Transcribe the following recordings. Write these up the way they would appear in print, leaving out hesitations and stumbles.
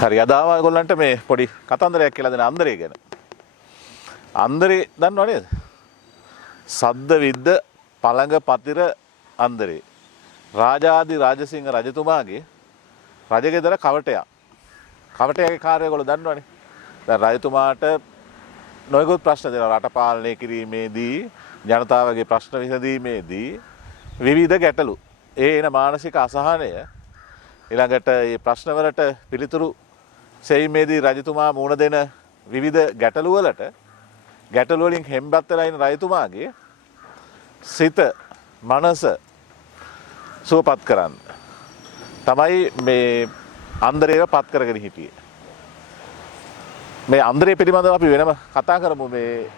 හරි අදාව ඔයගොල්ලන්ට මේ පොඩි කතන්දරයක් කියලා දෙන අන්දරේ ගැන. අන්දරේ දන්නව නේද? සද්ද විද්ද පළඟ පතිර අන්දරේ. රාජාදි රාජසිංහ රජතුමාගේ රජගෙදර කවටයක්. කවටයාගේ කාර්යය ඔයගොල්ලෝ දන්නවනේ. දැන් රජතුමාට නොයෙකුත් ප්‍රශ්න දෙනවා රට පාලනය කිරීමේදී ජනතාවගේ ප්‍රශ්න විසඳීමේදී විවිධ ගැටලු. ඒ එන මානසික අසහනය ඊළඟට මේ ප්‍රශ්නවලට පිළිතුරු සෙවීමේදී රජතුමා මුහුණ දෙන විවිධ ගැටලු වලට ගැටලු වලින් හෙම්බත් වෙලා ඉන්න රජතුමාගේ සිත මනස සුවපත් කරන්න තමයි මේ අන්දරේව පත් කරගෙන හිටියේ. මේ අන්දරේ පිළිබඳව අපි වෙනම කතා කරමු. මේ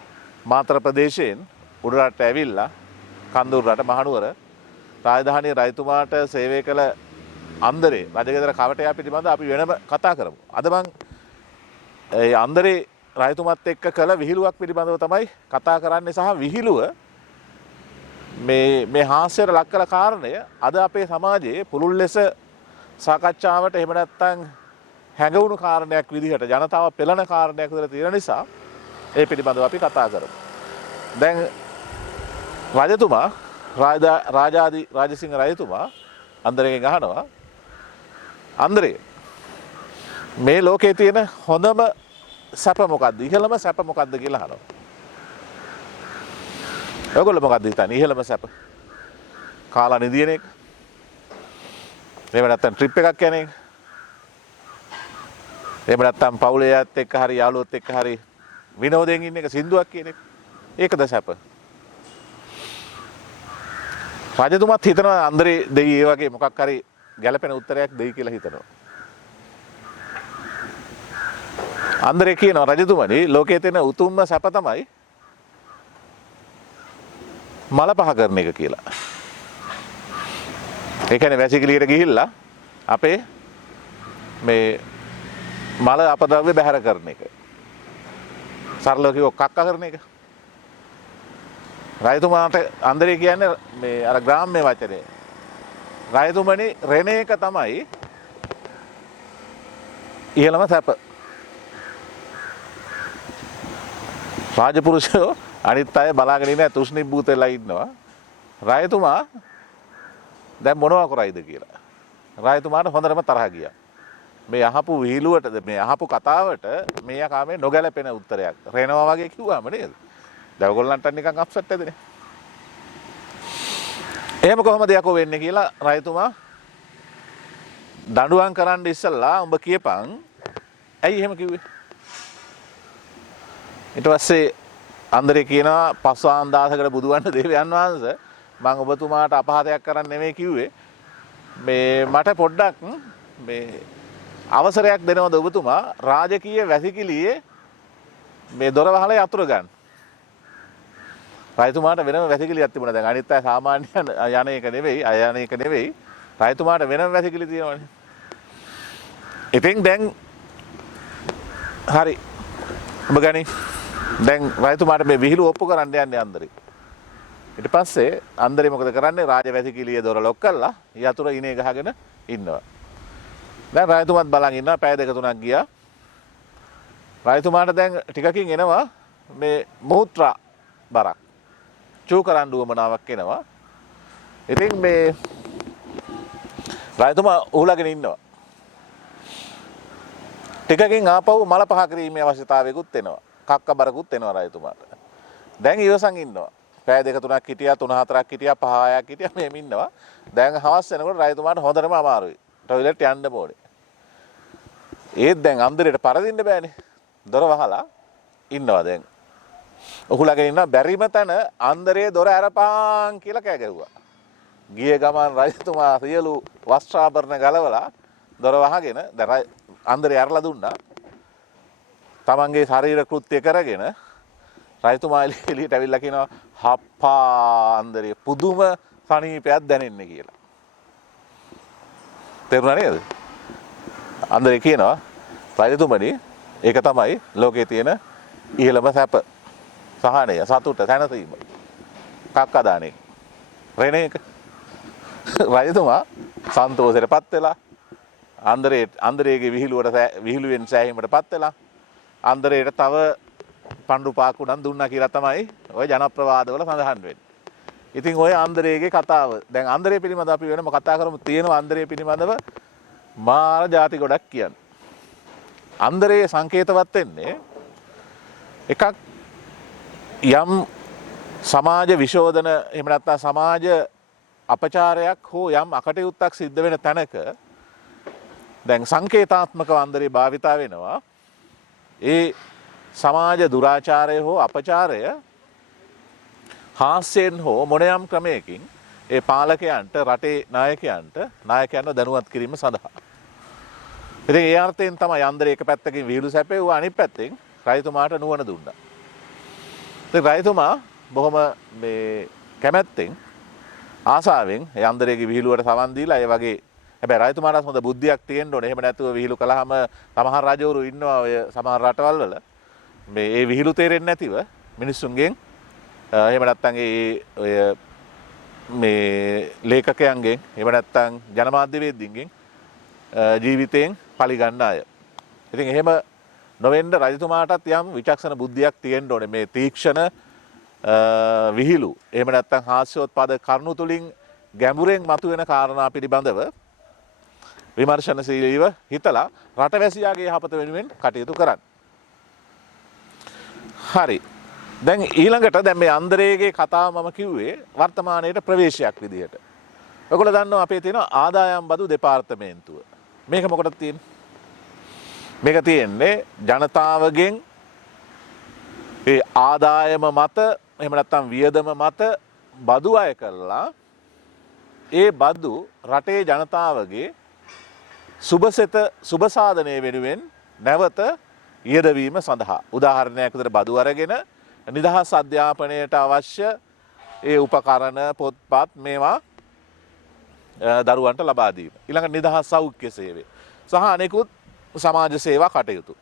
මාතර ප්‍රදේශයෙන් උඩරට ඇවිල්ලා කන්දුර රට මහනුවර රාජධානී රජතුමාට සේවය කළ අන්දරේ රජගෙදර කවටයා පිළිබඳව අපි වෙනම කතා කරමු. අද මම ඒ අන්දරේ රජතුමත් එක්ක කළ විහිළුවක් පිළිබඳව තමයි කතා කරන්නේ සහ විහිළුව මේ හාස්‍යයට ලක් කළ කාරණය අද අපේ සමාජයේ පුළුල් ලෙස සාකච්ඡාවට එහෙම නැත්නම් හැඟවුණු කාරණයක් විදිහට ජනතාව පෙළන කාරණයක් විදිහට තියෙන නිසා ඒ පිළිබඳව අපි කතා කරමු. දැන් රජතුමා රාජාදි රාජසිංහ රජතුමා අන්දරේගෙන් අහනවා අන්දරේ මේ ලෝකේ තියෙන හොඳම සැප මොකද්ද? ඉහළම සැප මොකද්ද කියලා අහනවා. ඔයගොල්ලෝ මොකද්ද හිතන්නේ? ඉහළම සැප? කාලා නිදින එක? එහෙම නැත්නම් ට්‍රිප් එකක් යන එක? එහෙම නැත්නම් පවුලේ අයත් එක්ක හරි යාළුවොත් එක්ක හරි විනෝදයෙන් ඉන්න එක සින්දුවක් කියන එක? ඒකද සැප? රජතුමාත් හිතනවා අන්දරේ දෙයි ඒ වගේ මොකක් හරි ගැළපෙන උත්තරයක් දෙයි කියලා හිතනවා. අන්දරේ කියනවා රජතුමනි ලෝකයේ තියෙන උතුම්ම සැප තමයි මල පහ කරන එක කියලා. ඒ කියන්නේ වැසිකිළියට ගිහිල්ලා අපේ මේ මල අපද්‍රව්‍ය බැහැර කරන එක. සරලව කිව්වොත් කක්ක කරන එක. රජතුමාට අන්දරේ කියන්නේ මේ අර ග්‍රාම්‍ය වචනේ. රජතුමනි රෙන එක තමයි ඉහළම සැප. රාජපුරුෂයෝ අනිත් අය බලාගෙන ඉන්න තුෂ්ණි භූත වෙලා ඉන්නවා. රජතුමා දැන් මොනවා කරයිද කියලා. රජතුමාට හොඳටම තරහ ගියා. මේ අහපු විහිළුවටද මේ අහපු කතාවට මේ යකාමේ නොගැලපෙන උත්තරයක්. රෙනවා වගේ කිව්වම නේද? දැන් ඔයගොල්ලන්ට නිකන් අප්සෙට් ඇදනේ. එහෙම කොහොමද යකෝ වෙන්නේ කියලා රජතුමා දඬුවම් කරන්න ඉස්සෙල්ලා උඹ කියපන් ඇයි එහෙම කිව්වේ? ඊට පස්සේ අන්දරේ කියනවා පස්වාන් දාසකට බුදුවන්න දේවයන් වහන්සේ මම ඔබතුමාට අපහාසයක් කරන්න නෙමෙයි කිව්වේ. මේ මට පොඩ්ඩක් මේ අවසරයක් දෙනවද ඔබතුමා රාජකීය වැසිකිළියේ මේ දොර වහලා යතුරු ගන්න. රජතුමාට වෙනම වැසිකිළියක් තිබුණා. දැන් අනිත් අය සාමාන්‍ය යන එක නෙවෙයි, අය යන එක නෙවෙයි. රජතුමාට වෙනම වැසිකිළි තියෙනවනේ. ඉතින් දැන් හරි. ඔබ ගනි. දැන් රජතුමාට මේ විහිළු ඔප්පු කරන්න යන්නේ අන්දරේ. ඊට පස්සේ අන්දරේ මොකද කරන්නේ? රාජ වැසිකිළියේ දොර ලොක් කරලා යතුරු ඉනේ ගහගෙන ඉන්නවා. දැන් රජතුමාත් බලන් ඉන්නවා. පැය දෙක තුනක් ගියා. රජතුමාට දැන් ටිකකින් එනවා මේ මුහුත්‍රා බරක්. චූ කරන්න උවමනාවක් එනවා. ඉතින් මේ රජතුමා උහුලගෙන ඉන්නවා. ටිකකින් ආපහු මල පහ කිරීමේ අවශ්‍යතාවයකුත් එනවා. කක්ක බරකුත් එනවා රජතුමාට. දැන් ඉවසන් ඉන්නවා. පැය දෙක තුනක් හිටියා, තුන හතරක් හිටියා, පහ හයක් හිටියා මෙහෙම ඉන්නවා. දැන් හවස් වෙනකොට රජතුමාට හොඳටම අමාරුයි. ටොයිලට් යන්න ඕනේ. ඒත් දැන් අන්දරේට පරදින්න බෑනේ. දොර වහලා ඉන්නවා දැන්. ඔහුලගෙන ඉන්න බැරිම තැන අන්දරේ දොර ඇරපාන් කියලා කෑ ගැහුවා. ගිය ගමන් රජතුමා සියලු වස්ත්‍රාභරණ ගලවලා දොර වහගෙන දැන් අන්දරේ ඇරලා දුන්නා. තමන්ගේ ශරීර කෘත්‍ය කරගෙන රජතුමා එළියට ඇවිල්ලා කියනවා හප්පා අන්දරේ පුදුම සනීපයක් දැනෙන්නේ කියලා. තේරුණා නේද? අන්දරේ කියනවා රජතුමනි ඒක තමයි ලෝකේ තියෙන ඉහළම සැප. සහනය, සතුට, සැනසීම. කක්කදානේ. රෙන එක. රජතුමා සන්තෝෂයටපත් වෙලා අන්දරේගේ විහිළුවෙන් සෑහීමටපත් වෙලා අන්දරේට තව පණ්ඩු පාක් උනන් දුන්නා කියලා තමයි ওই ජනප්‍රවාදවල සඳහන් වෙන්නේ. ඉතින් ওই අන්දරේගේ කතාව දැන් අන්දරේ පිළිබඳව අපි වෙනම කතා කරමු. තියෙනවා අන්දරේ පිළිබඳව මාර ಜಾති ගොඩක් කියන්නේ. අන්දරේ සංකේතවත් වෙන්නේ එකක් යම් සමාජ විශෝධන එහෙම නැත්නම් සමාජ අපචාරයක් හෝ යම් අකටයුත්තක් සිද්ධ වෙන තැනක දැන් සංකේතාත්මක අන්දරේ භාවිතා වෙනවා. ඒ සමාජ දුරාචාරය හෝ අපචාරය හාස්‍යයෙන් හෝ මොනයම් ක්‍රමයකින් ඒ පාලකයන්ට රටේ නායකයන්ව දැනුවත් කිරීම සඳහා. ඉතින් ඒ අර්ථයෙන් තමයි අන්දරේ එක පැත්තකින් විහිළු සැපෙව්වා අනිත් පැත්තෙන් රජතුමාට නුවණ දුන්නා. ඉතින් රජතුමා බොහොම මේ කැමැත්තෙන් ආසාවෙන් ඒ අන්දරේගේ විහිළුවට සවන් දීලා ඒ වගේ හැබැයි රජතුමාට හොඳ බුද්ධියක් තියෙන්න ඕනේ. එහෙම නැතුව විහිළු කළාම සමහර රජවරු ඉන්නවා ඔය සමහර රටවල් වල මේ ඒ විහිළු තේරෙන්නේ නැතිව මිනිස්සුන්ගෙන් එහෙම නැත්නම් ඔය මේ ලේඛකයන්ගෙන් එහෙම නැත්නම් ජනමාධ්‍යවේදීන්ගෙන් ජීවිතයෙන් පලි ගන්න අය. ඉතින් එහෙම නොවෙන්න රජතුමාටත් යම් විචක්ෂණ බුද්ධියක් තියෙන්න ඕනේ. මේ තීක්ෂණ විහිළු එහෙම නැත්නම් හාස්‍යෝත්පාද කරුණු තුලින් ගැඹුරෙන් මතුවෙන කාරණා පිළිබඳව විමර්ශනශීලීව හිතලා රටවැසියාගේ යහපත වෙනුවෙන් කටයුතු කරන්න. හරි. දැන් ඊළඟට දැන් මේ අන්දරේගේ කතාව මම කිව්වේ වර්තමානයේට ප්‍රවේශයක් විදිහට. ඔයගොල්ලෝ දන්නවා අපේ තියෙන ආදායම් බදු දෙපාර්තමේන්තුව. මේක මොකටද තියෙන්නේ? මේක තියෙන්නේ ජනතාවගෙන් ඒ ආදායම මත එහෙම නැත්නම් වියදම මත බදු අය කරලා ඒ බදු රටේ ජනතාවගේ සුබසෙත සුබසාධනය වෙනුවෙන් නැවත යෙදවීම සඳහා. උදාහරණයක් විදිහට බදු අරගෙන නිදහස් අධ්‍යාපනයට අවශ්‍ය ඒ උපකරණ පොත්පත් මේවා දරුවන්ට ලබා දීම. ඊළඟ නිදහස් සෞඛ්‍ය සේවය සහ අනෙකුත් සමාජ සේවා කටයුතු.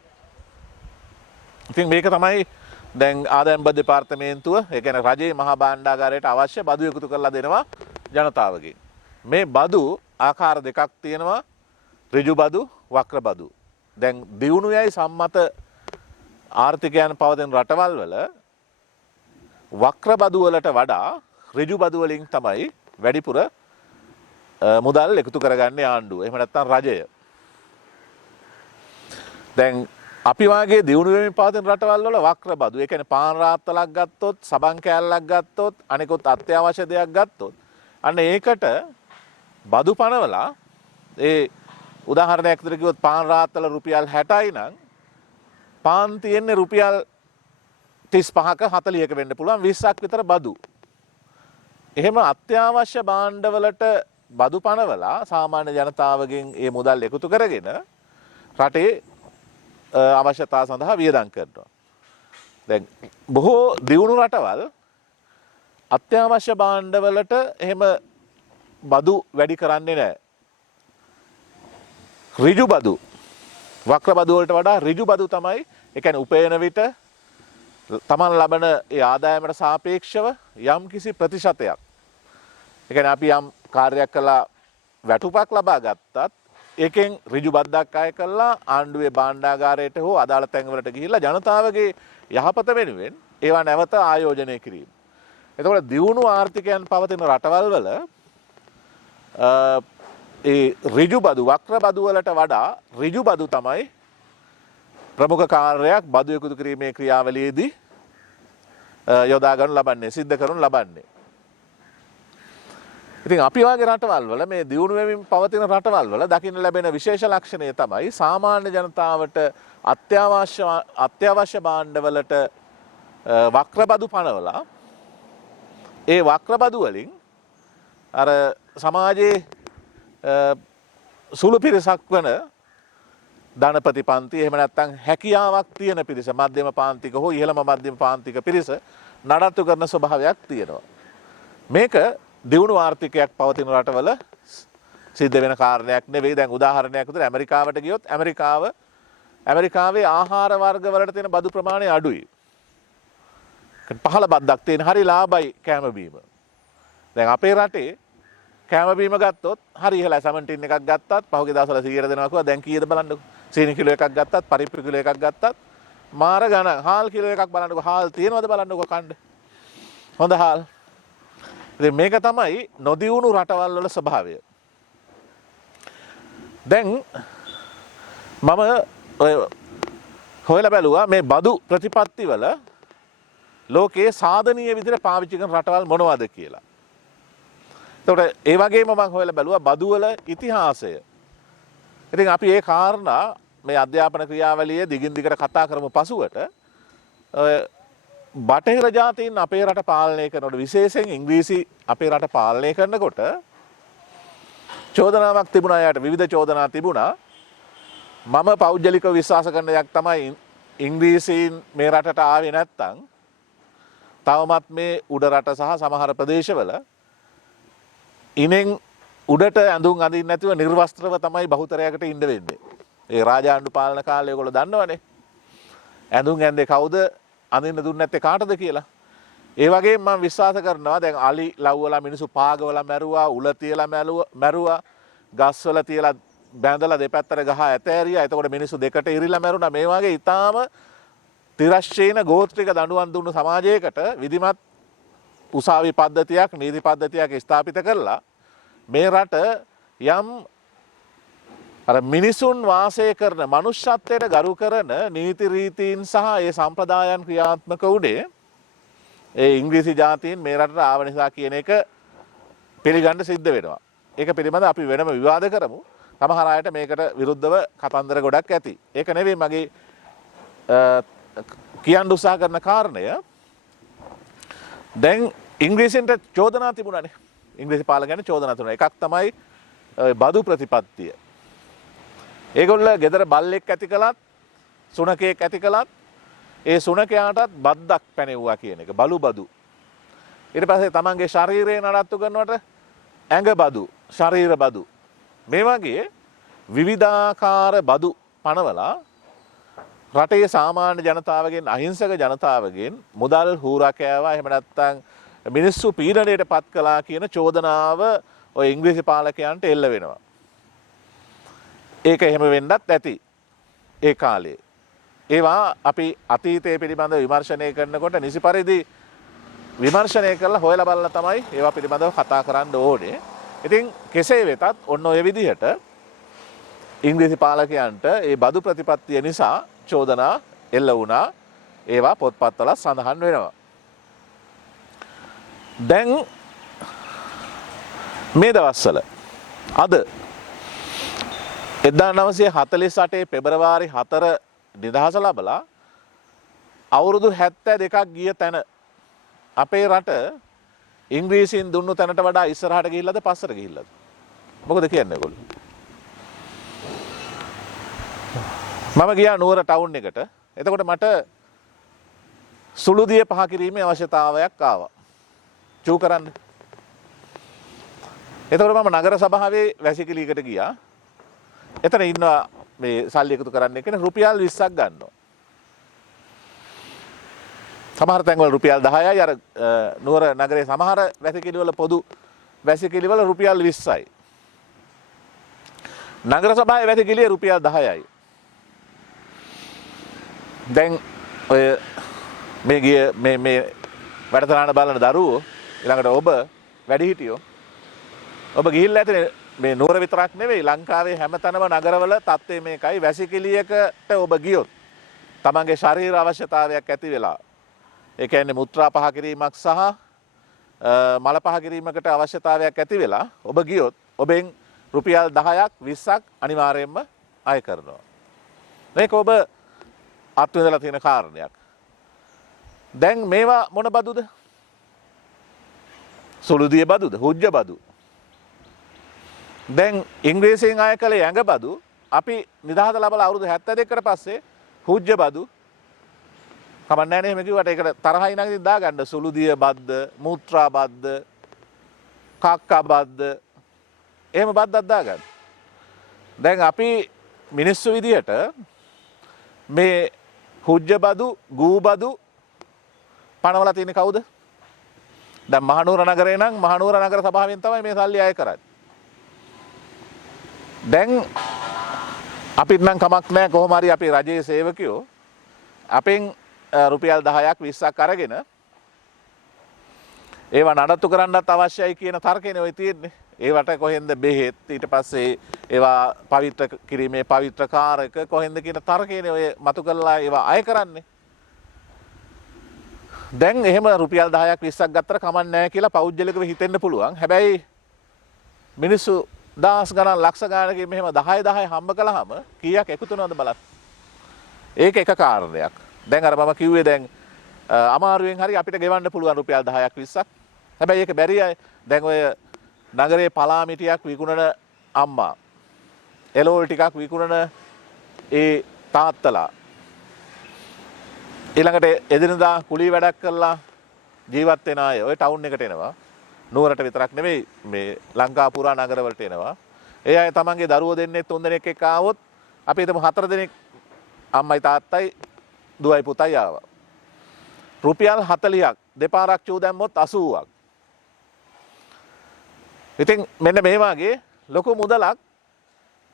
ඉතින් මේක තමයි දැන් ආදායම් බදු දෙපාර්තමේන්තුව ඒ කියන්නේ රජයේ මහා භාණ්ඩාගාරයට අවශ්‍ය බදු එකතු කරලා දෙනවා ජනතාවගෙන්. මේ බදු ආකාර දෙකක් තියෙනවා. ඍජු බදු, වක්‍ර බදු. දැන් දියුණුවයි සම්මත ආර්ථිකයන් පවතින රටවල් වල වක්‍ර බදු වලට වඩා ඍජු බදු වලින් තමයි වැඩිපුර මුදල් එකතු කරගන්නේ ආණ්ඩුව. එහෙම නැත්නම් රජය. දැන් අපි වාගේ දියුණු වෙමින් පවතින රටවල් වල වක්‍ර බදු. ඒ කියන්නේ පාන් රාත්තලක් ගත්තොත්, සබන් කෑල්ලක් ගත්තොත්, අනිකුත් අත්‍යවශ්‍ය දෙයක් ගත්තොත් අන්න ඒකට බදු පනවලා ඒ උදාහරණයක් විදිහට කිව්වොත් පාන් රාත්තල රුපියල් 60යි නම් පාන් තියෙන්නේ රුපියල් 35ක 40ක වෙන්න පුළුවන් 20ක් විතර බදු. එහෙම අත්‍යවශ්‍ය භාණ්ඩවලට බදු පනවලා සාමාන්‍ය ජනතාවගෙන් ඒ මුදල් එකතු කරගෙන රටේ අවශ්‍යතා සඳහා වියදම් කරනවා. දැන් බොහෝ දියුණු රටවල් අත්‍යවශ්‍ය භාණ්ඩවලට එහෙම බදු වැඩි කරන්නේ නැහැ. ඍජු බදු වක්‍ර බදු වලට වඩා ඍජු බදු තමයි ඒ කියන්නේ උපයන විට තමන් ලබන ඒ ආදායමට සාපේක්ෂව යම් කිසි ප්‍රතිශතයක්. ඒ කියන්නේ අපි යම් කාර්යයක් කළා වැටුපක් ලබා ගත්තත් ඒකෙන් ඍජු බද්දක් අය කළා ආණ්ඩුවේ භාණ්ඩාගාරයට හෝ අදාළ තැන්වලට ගිහිල්ලා ජනතාවගේ යහපත වෙනුවෙන් ඒවා නැවත ආයෝජනය කිරීම. එතකොට දියුණු ආර්ථිකයන් පවතින රටවල් වල ඒ ඍජු බදු වක්‍ර බදු වලට වඩා ඍජු බදු තමයි ප්‍රමුඛ කාර්යයක් බදු එකතු කිරීමේ ක්‍රියාවලියේදී යොදා ගන්න ලබන්නේ සිද්ධ කරනු ලබන්නේ. ඉතින් අපි වගේ රටවල් වල මේ දියුණු වෙමින් පවතින රටවල් වල දකින්න ලැබෙන විශේෂ ලක්ෂණය තමයි සාමාන්‍ය ජනතාවට අත්‍යවශ්‍ය භාණ්ඩවලට වක්‍ර බදු පනවලා ඒ වක්‍ර බදු වලින් අර සමාජයේ සුළු පිරිසක් වන ධනපති පන්ති එහෙම නැත්නම් හැකියාවක් තියෙන පිරිස මධ්‍යම පාන්තික හෝ ඉහළම මධ්‍යම පාන්තික පිරිස නඩත්තු කරන ස්වභාවයක් තියෙනවා. මේක දියුණු ආර්ථිකයක් පවතින රටවල සිද්ධ වෙන කාරණයක් නෙවෙයි. දැන් උදාහරණයක් විදිහට ඇමරිකාවට ගියොත් ඇමරිකාවේ ආහාර වර්ග වලට තියෙන බදු ප්‍රමාණය අඩුයි. පහළ බද්දක් තියෙන හරි ලාභයි කෑම බීම. දැන් අපේ රටේ කෑම බීම ගත්තොත් හරි ඉහළයි. සමන්ටින් එකක් ගත්තත් පහුගිය දවස්වල 100ට දෙනවා කිව්වා. දැන් කීයද බලන්නකෝ. සීනි කිලෝ එකක් ගත්තත් පරිප්පු කිලෝ එකක් ගත්තත් මාර ගණන්. හාල් කිලෝ එකක් බලන්නකෝ. හාල් තියනවද බලන්නකෝ කන්න. හොඳ හාල්. ඉතින් මේක තමයි නොදියුණු රටවල් වල ස්වභාවය. දැන් මම ඔය හොයලා බැලුවා මේ බදු ප්‍රතිපත්ති වල ලෝකයේ සාධනීය විදිහට පාවිච්චි කරන රටවල් මොනවද කියලා. එතකොට ඒ වගේම මම හොයලා බැලුවා බදු වල ඉතිහාසය. ඉතින් අපි ඒ කාරණා මේ අධ්‍යාපන ක්‍රියාවලියේ දිගින් දිගට කතා කරමු පසුවට බටහිර ජාතීන් අපේ රට පාලනය කරනකොට විශේෂයෙන් ඉංග්‍රීසි අපේ රට පාලනය කරනකොට චෝදනාවක් තිබුණා. යාට විවිධ චෝදනා තිබුණා. මම පෞද්ගලිකව විශ්වාස කරන දෙයක් තමයි ඉංග්‍රීසීන් මේ රටට ආවේ නැත්තම් තවමත් මේ උඩ රට සහ සමහර ප්‍රදේශවල ඉනෙන් උඩට ඇඳුම් අඳින්න නැතිව නිර්වස්ත්‍රව තමයි බහුතරයකට ඉන්න වෙන්නේ. ඒ රාජාණ්ඩු පාලන කාලේ ඔයගොල්ලෝ දන්නවනේ. ඇඳුම් ඇඳේ කවුද අඳින්න දුන්නේ නැත්තේ කාටද කියලා. ඒ වගේම මම විශ්වාස කරනවා දැන් අලි ලව්වලා මිනිස්සු පාගවලා මැරුවා, උල තියලා මැරුවා, ගස්වල තියලා බැඳලා දෙපැත්තට ගහ ඇතෑරියා. එතකොට මිනිස්සු දෙකට ඉරිලා මැරුණා. මේ වගේ ඊටාම තිරශ්චේන ගෝත්‍රික දඬුවම් දුන්නු සමාජයකට විධිමත් උසාවි පද්ධතියක්, නීති පද්ධතියක් ස්ථාපිත කරලා මේ රට යම් අර මිනිසුන් වාසය කරන මනුෂ්‍යත්වයට ගරු කරන නීති රීතීන් සහ ඒ සම්ප්‍රදායන් ක්‍රියාත්මක වුණේ ඒ ඉංග්‍රීසි ජාතීන් මේ රටට ආව නිසා කියන එක පිළිගන්න සිද්ධ වෙනවා. ඒක පිළිබඳව අපි වෙනම විවාද කරමු. සමහර අයට මේකට විරුද්ධව කතන්දර ගොඩක් ඇති. ඒක නෙවෙයි මගේ කියන්න උත්සාහ කරන කාරණය. දැන් ඉංග්‍රීසින්ට චෝදනා තිබුණානේ. ඉංග්‍රීසි පාලකයන්ට චෝදනා තිබුණා. එකක් තමයි බදු ප්‍රතිපත්තිය. ඒගොල්ලෝ ගෙදර බල්ලෙක් ඇති කළත්, සුනකයෙක් ඇති කළත් ඒ සුනකයාටත් බද්දක් පැනෙව්වා කියන එක. බලු බදු. ඊට පස්සේ තමන්ගේ ශරීරය නඩත්තු කරනකොට ඇඟ බදු, ශරීර බදු. මේ වගේ විවිධාකාර බදු පනවලා රටේ සාමාන්‍ය ජනතාවගෙන්, අහිංසක ජනතාවගෙන් මුදල් හූරා කෑවා. එහෙම නැත්නම් මිනිස්සු පීඩනයට පත් කළා කියන චෝදනාව ඔය ඉංග්‍රීසි පාලකයන්ට එල්ල වෙනවා. ඒක එහෙම වෙන්නත් ඇති ඒ කාලේ. ඒවා අපි අතීතයේ පිළිබඳව විමර්ශනය කරනකොට නිසි පරිදි විමර්ශනය කරලා හොයලා බලලා තමයි ඒවා පිළිබඳව කතා කරන්න ඕනේ. ඉතින් කෙසේ වෙතත් ඔන්න ඔය විදිහට ඉංග්‍රීසි පාලකයන්ට ඒ බදු ප්‍රතිපත්තිය නිසා චෝදනා එල්ල වුණා. ඒවා පොත්පත්වල සඳහන් වෙනවා. දැන් මේ දවස්වල අද 1948 පෙබරවාරි 4 නිදහස ලැබලා අවුරුදු 72ක් ගිය තැන අපේ රට ඉංග්‍රීසියෙන් දුන්නු තැනට වඩා ඉස්සරහට ගිහිල්ලාද පස්සට ගිහිල්ලාද? මොකද කියන්නේ ඒගොල්ලෝ? මම ගියා නුවර ටවුන් එකට. එතකොට මට සුළුදිය පහ කිරීමේ අවශ්‍යතාවයක් ආවා. චූ කරන්න. එතකොට මම නගර සභාවේ වැසිකිළියකට ගියා. එතන ඉන්නවා මේ සල්ලි එකතු කරන්න කියන රුපියල් 20ක් ගන්නවා. සමහර තැන්වල රුපියල් 10යි. අර නුවර නගරයේ සමහර වැසිකිළිවල පොදු වැසිකිළිවල රුපියල් 20යි. නගර සභාවේ වැසිකිළිය රුපියල් 10යි. දැන් ඔය මේ ගිය මේ වැඩසටහන බලන දරුවෝ ඊළඟට ඔබ වැඩිහිටියෝ ඔබ ගිහිල්ලා ඇතනේ මේ නුවර විතරක් නෙවෙයි ලංකාවේ හැමතැනම නගරවල තත්ත්වය මේකයි. වැසිකිළියකට ඔබ ගියොත් තමන්ගේ ශරීර අවශ්‍යතාවයක් ඇති වෙලා ඒ කියන්නේ මුත්‍රා පහ කිරීමක් සහ මල පහ කිරීමකට අවශ්‍යතාවයක් ඇති වෙලා ඔබ ගියොත් ඔබෙන් රුපියල් 10ක් 20ක් අනිවාර්යයෙන්ම අය කරනවා. මේක ඔබ අත්විඳලා තියෙන කාරණයක්. දැන් මේවා මොන බදුද? සුළුදිය බදුද? හුජ්ජ බදු. දැන් ඉංග්‍රීසියෙන් අය කළේ ඇඟ බදු. අපි නිදහස ලැබලා අවුරුදු 72කට පස්සේ හුජ්ජ බදු. කමන්නේ නැහැ එහෙම කිව්වට ඒකට තරහයි නම් ඉතින් දාගන්න. සුළුදිය බද්ද, මුත්‍රා බද්ද, කක්ක බද්ද. එහෙම බද්දක් දාගන්න. දැන් අපි මිනිස්සු විදියට මේ හුජ්ජ බදු, ගූ බදු පනවලා තියෙන්නේ කවුද? දැන් මහනුවර නගරේ නම් මහනුවර නගර සභාවෙන් තමයි මේ සල්ලි අය කරන්නේ. දැන් අපිට නම් කමක් නැහැ කොහොම හරි අපේ රජයේ සේවකයෝ අපෙන් රුපියල් 10ක් 20ක් අරගෙන ඒවා නඩත්තු කරන්නත් අවශ්‍යයි කියන තර්කයනේ ඔය තියෙන්නේ. ඒවට කොහෙන්ද බෙහෙත් ඊට පස්සේ ඒවා පවිත්‍ර කිරීමේ පවිත්‍ර කාරක කොහෙන්ද කියන තර්කයනේ ඔය මතු කරලා ඒවා අය කරන්නේ. දැන් එහෙම රුපියල් 10ක් 20ක් ගත්තට කමක් නැහැ කියලා පෞද්ගලිකව හිතෙන්න පුළුවන්. හැබැයි මිනිස්සු දහස් ගණන් ලක්ෂ ගණනකින් මෙහෙම 10 හම්බ කළාම කීයක් එකතු වෙනවද බලන්න. ඒක එක කාරණයක්. දැන් අර මම කිව්වේ දැන් අමාරුවෙන් හරි අපිට ගෙවන්න පුළුවන් රුපියල් 10ක් 20ක්. හැබැයි ඒක බැරි අය දැන් ඔය නගරේ පලාමිටියක් විකුණන අම්මා එලෝල් ටිකක් විකුණන ඒ තාත්තලා ඊළඟට එදිනදා කුලී වැඩක් කරලා ජීවත් වෙන අය ඔය ටවුන් එකට එනවා. නුවරට විතරක් නෙමෙයි මේ ලංකා පුරා නගරවලට එනවා. ඒ අය තමන්ගේ දරුවෝ දෙන්නේ 3 දෙනෙක් එක්ක ආවොත් අපි හිතමු 4 දෙනෙක් අම්මයි තාත්තයි දුවයි පුතයි ආවා. රුපියල් 40ක් දෙපාරක් චූ දැම්මොත් 80ක්. ඉතින් මෙන්න මේ වගේ ලොකු මුදලක්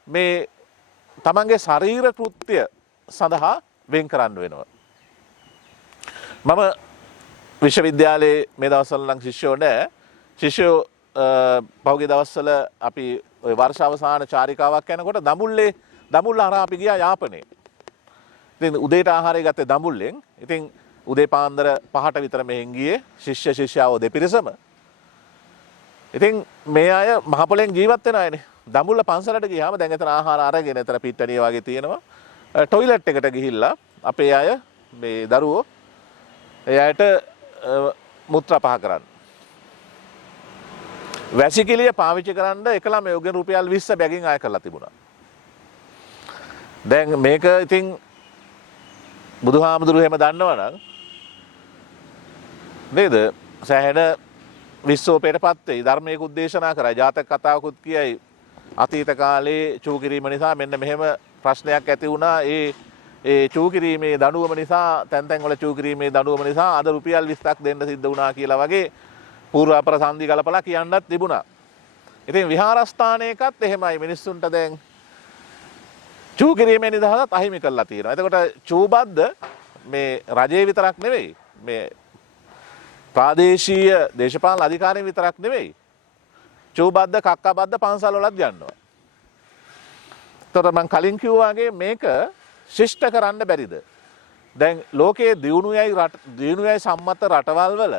මේ තමන්ගේ ශරීර කෘත්‍ය සඳහා වෙන් කරන්න වෙනවා. මම විශ්වවිද්‍යාලයේ මේ දවස්වල නම් ශිෂ්‍යෝ නැහැ. ශිෂ්‍යෝ පහුගිය දවස්වල අපි ওই වර්ෂ අවසාන චාරිකාවක් යනකොට දඹුල්ල හරහා අපි ගියා යාපනයේ. ඉතින් උදේට ආහාරය ගත්තේ දඹුල්ලෙන්. ඉතින් උදේ පාන්දර 5ට විතර මෙහෙන් ගියේ ශිෂ්‍යයාවෝ දෙපිරිසම. ඉතින් මේ අය මහ පොළෙන් ජීවත් වෙන අයනේ. දඹුල්ල පන්සලට ගියාම දැන් එතන ආහාර අරගෙන එතන පිට්ටනිය වගේ තියෙනවා. ටොයිලට් එකට ගිහිල්ලා අපේ අය මේ දරුවෝ එයාට මුත්‍රා පහ කරන්න. වැසිකිළිය පාවිච්චි කරන්න එක ළමයෙකුගෙන් රුපියල් 20 බැගින් අය කරලා තිබුණා. දැන් මේක ඉතින් බුදුහාමුදුරුවෝ එහෙම දන්නවනම් නේද සෑහෙන විශ්වෝපයටපත් වෙයි. ධර්මයක උද්දේශනා කරයි. ජාතක කතාවකුත් කියයි. අතීත කාලේ චූ කිරීම නිසා මෙන්න මෙහෙම ප්‍රශ්නයක් ඇති වුණා. ඒ චූ කිරීමේ දඬුවම නිසා තැන් වල චූ කිරීමේ දඬුවම නිසා අද රුපියල් 20ක් දෙන්න සිද්ධ වුණා කියලා වගේ පූර්ව අපරසන්දි ගලපලා කියන්නත් තිබුණා. ඉතින් විහාරස්ථානයකත් එහෙමයි මිනිස්සුන්ට දැන් චූ කිරීමේ නිදහසත් අහිමි කරලා තියෙනවා. එතකොට චූ බද්ද මේ රජයේ විතරක් නෙවෙයි මේ ප්‍රාදේශීය දේශපාලන අධිකාරීන් විතරක් නෙවෙයි. චූ බද්ද කක්ක බද්ද පන්සල් වලත් ගන්නවා. එතකොට මම කලින් කිව්වා වගේ මේක ශිෂ්ට කරන්න බැරිද? දැන් ලෝකයේ දියුණුවයි සම්මත රටවල් වල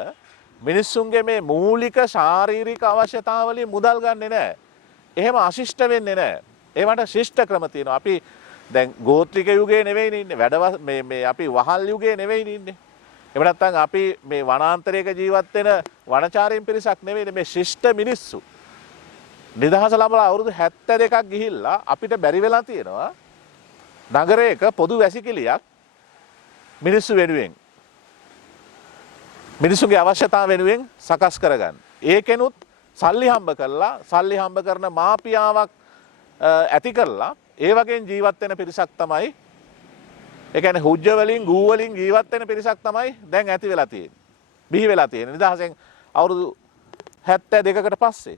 මිනිස්සුන්ගේ මේ මූලික ශාරීරික අවශ්‍යතාව වලින් මුදල් ගන්නෙ නැහැ. එහෙම අශිෂ්ට වෙන්නේ නැහැ. ඒවට ශිෂ්ට ක්‍රම තියෙනවා. අපි දැන් ගෝත්‍රික යුගයේ නෙවෙයි ඉන්නේ. මේ අපි වහල් යුගයේ නෙවෙයි ඉන්නේ. එහෙම නැත්නම් අපි මේ වනාන්තරයක ජීවත් වෙන වනචාරීන් පිරිසක් නෙවෙයි මේ ශිෂ්ට මිනිස්සු. නිදහස ලැබලා අවුරුදු 72ක් ගිහිල්ලා අපිට බැරි වෙලා තියෙනවා නගරයක පොදු වැසිකිළියක් මිනිස්සු වෙනුවෙන් මිනිස්සුගේ අවශ්‍යතාව වෙනුවෙන් සකස් කරගන්න. ඒකෙනුත් සල්ලි හම්බ කරන මාපියාවක් ඇති කරලා ඒ වගේ ජීවත් වෙන පිරිසක් තමයි ඒ කියන්නේ හුජ්ජ වලින් ගූ වලින් ජීවත් වෙන පිරිසක් තමයි දැන් ඇති වෙලා තියෙන්නේ. බිහි වෙලා තියෙන්නේ. නිදහසෙන් අවුරුදු 72කට පස්සේ.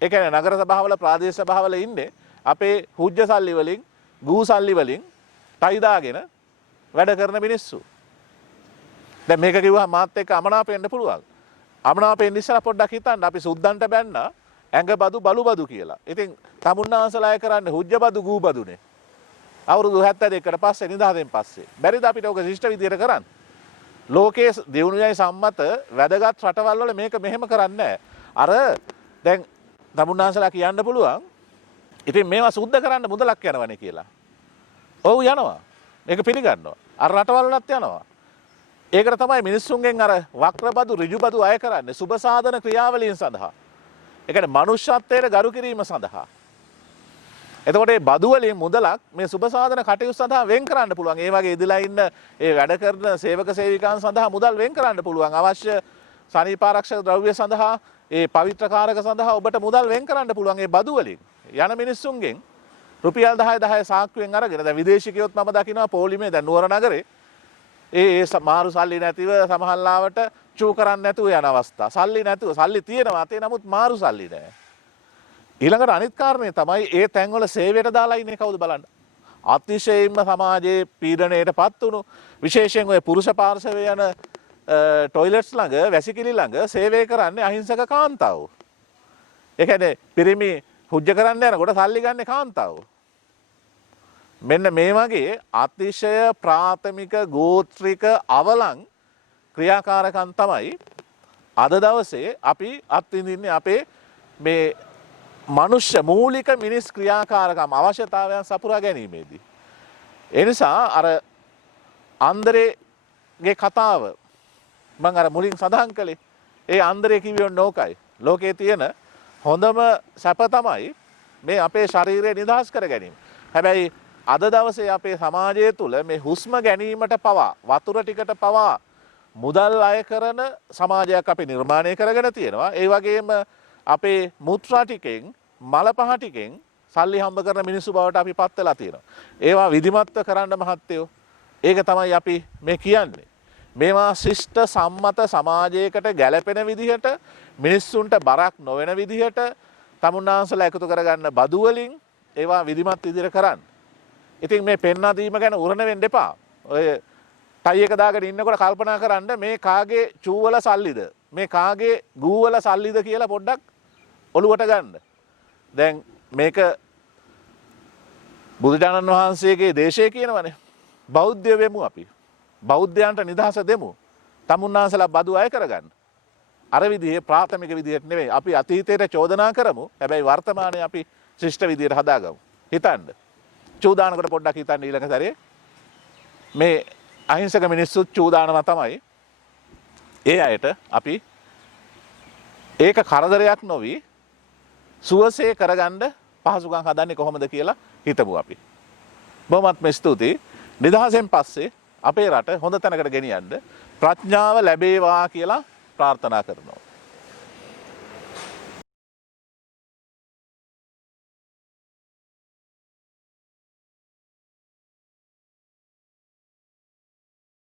ඒ කියන්නේ නගර සභාවල ප්‍රාදේශ සභාවල ඉන්නේ අපේ හුජ්ජ සල්ලි වලින් ගූ සල්ලි වලින් ටයි දාගෙන වැඩ කරන මිනිස්සු. දැන් මේක කිව්වහම මාත් එක්ක අමනාපෙන්න පුළුවන්. අමනාපෙන්න ඉස්සලා පොඩ්ඩක් හිතන්න අපි සුද්දන්ට බැන්න ඇඟ බදු බලු බදු කියලා. ඉතින් තමුන්නාන්සලා කරන්නේ හුජ්ජ බදු ගූ බදුනේ. අවුරුදු 72කට පස්සේ නිදහසෙන් පස්සේ. බැරිද අපිට ඔක ශිෂ්ට විදියට කරන්න? ලෝකයේ දියුණුවයි සම්මත වැදගත් රටවල් වල මේක මෙහෙම කරන්නේ අර දැන් තමුන්නාන්සලා කියන්න පුළුවන් ඉතින් මේවා සුද්ධ කරන්න මුදලක් යනවනේ කියලා. ඔව් යනවා. මේක පිළිගන්නවා. අර රටවල් වලත් යනවා. ඒකට තමයි මිනිස්සුන්ගෙන් අර වක්‍රබදු ඍජුබදු අය කරන්නේ සුබ සාධන ක්‍රියාවලියන් සඳහා. ඒ කියන්නේ මනුෂ්‍යත්වයට ගරු කිරීම සඳහා. එතකොට මේ බදු වලින් මුදලක් මේ සුබ සාධන කටයුතු සඳහා වෙන් කරන්න පුළුවන්. ඒ වගේ ඉදලා ඉන්න ඒ වැඩ කරන සේවක සේවිකාන් සඳහා මුදල් වෙන් කරන්න පුළුවන්. අවශ්‍ය සනීපාරක්ෂක ද්‍රව්‍ය සඳහා ඒ පවිත්‍රකාරක සඳහා ඔබට මුදල් වෙන් කරන්න පුළුවන්. ඒ බදු වලින් යන මිනිස්සුන්ගෙන් රුපියල් 10 සාක්කුවෙන් අරගෙන දැන් විදේශිකයොත් මම දකිනවා පොලිමේ දැන් නුවර නගරේ මාරු සල්ලි නැතිව සමහරලාවට චූ කරන්නේ නැතුව යන අවස්ථා. සල්ලි නැතුව සල්ලි තියෙනවා අතේ නමුත් මාරු සල්ලි නැහැ. ඊළඟට අනිත් කාරණේ තමයි ඒ තැන්වල සේවයට දාලා ඉන්නේ කවුද බලන්න. අතිශයින්ම සමාජයේ පීඩණයටපත් වුණු විශේෂයෙන් ඔය පුරුෂ පාර්ශවය යන ටොයිලට්ස් ළඟ වැසිකිලි ළඟ සේවය කරන්නේ අහිංසක කාන්තාවෝ. ඒ කියන්නේ පිරිමි හුජ්ජ කරන්න යනකොට සල්ලි ගන්න කාන්තාවෝ. මෙන්න මේ වගේ අතිශය ප්‍රාථමික ගෝත්‍රික අවලං ක්‍රියාකාරකම් තමයි අද දවසේ අපි අත්විඳින්නේ අපේ මේ මනුෂ්‍ය මූලික මිනිස් ක්‍රියාකාරකම් අවශ්‍යතාවයන් සපුරා ගැනීමේදී. ඒ නිසා අර අන්දරේගේ කතාව මම අර මුලින් සඳහන් කළේ ඒ අන්දරේ කිව්වොත් නෝකයි. ලෝකේ තියෙන හොඳම සැප තමයි මේ අපේ ශරීරය නිදහස් කර ගැනීම. හැබැයි අද දවසේ අපේ සමාජය තුළ මේ හුස්ම ගැනීමට පවා වතුර ටිකට පවා මුදල් අය කරන සමාජයක් අපි නිර්මාණය කරගෙන තියෙනවා. ඒ වගේම අපේ මුත්‍රා ටිකෙන් මල පහ ටිකෙන් සල්ලි හම්බ කරන මිනිස්සු බවට අපි පත් වෙලා තියෙනවා. ඒවා විධිමත්ව කරන්න මහත්තයෝ. ඒක තමයි අපි මේ කියන්නේ. මේවා ශිෂ්ට සම්මත සමාජයකට ගැලපෙන විදිහට මිනිස්සුන්ට බරක් නොවන විදිහට තමුන්නාන්සලා එකතු කරගන්න බදු වලින් ඒවා විධිමත් විදිහට කරන්න. ඉතින් මේ පෙන්වා දීම ගැන උරණ වෙන්න එපා. ඔය ටයි එක දාගෙන ඉන්නකොට කල්පනා කරන්න මේ කාගේ චූ වල සල්ලිද මේ කාගේ ගූ වල සල්ලිද කියලා පොඩ්ඩක් ඔලුවට ගන්න. දැන් මේක බුදුරජාණන් වහන්සේගේ දේශය කියනවනේ. බෞද්ධ වෙමු අපි. බෞද්ධයන්ට නිදහස දෙමු. තමුන්නාන්සලා බදු අය කරගන්න. අර විදිහේ ප්‍රාථමික විදිහට නෙවෙයි. අපි අතීතයට චෝදනා කරමු. හැබැයි වර්තමානයේ අපි ශිෂ්ට විදිහට හදාගමු. හිතන්න. චූදානකට පොඩ්ඩක් හිතන්න ඊළඟ සැරේ මේ අහිංසක මිනිස්සුත් චූදානම තමයි ඒ අයට අපි ඒක කරදරයක් නොවි සුවසේ කරගන්න පහසුකම් හදන්නේ කොහොමද කියලා හිතමු අපි. බොහොමත්ම ස්තුතියි. නිදහසෙන් පස්සේ අපේ රට හොඳ තැනකට ගෙනියන්න ප්‍රඥාව ලැබේවා කියලා ප්‍රාර්ථනා කරනවා.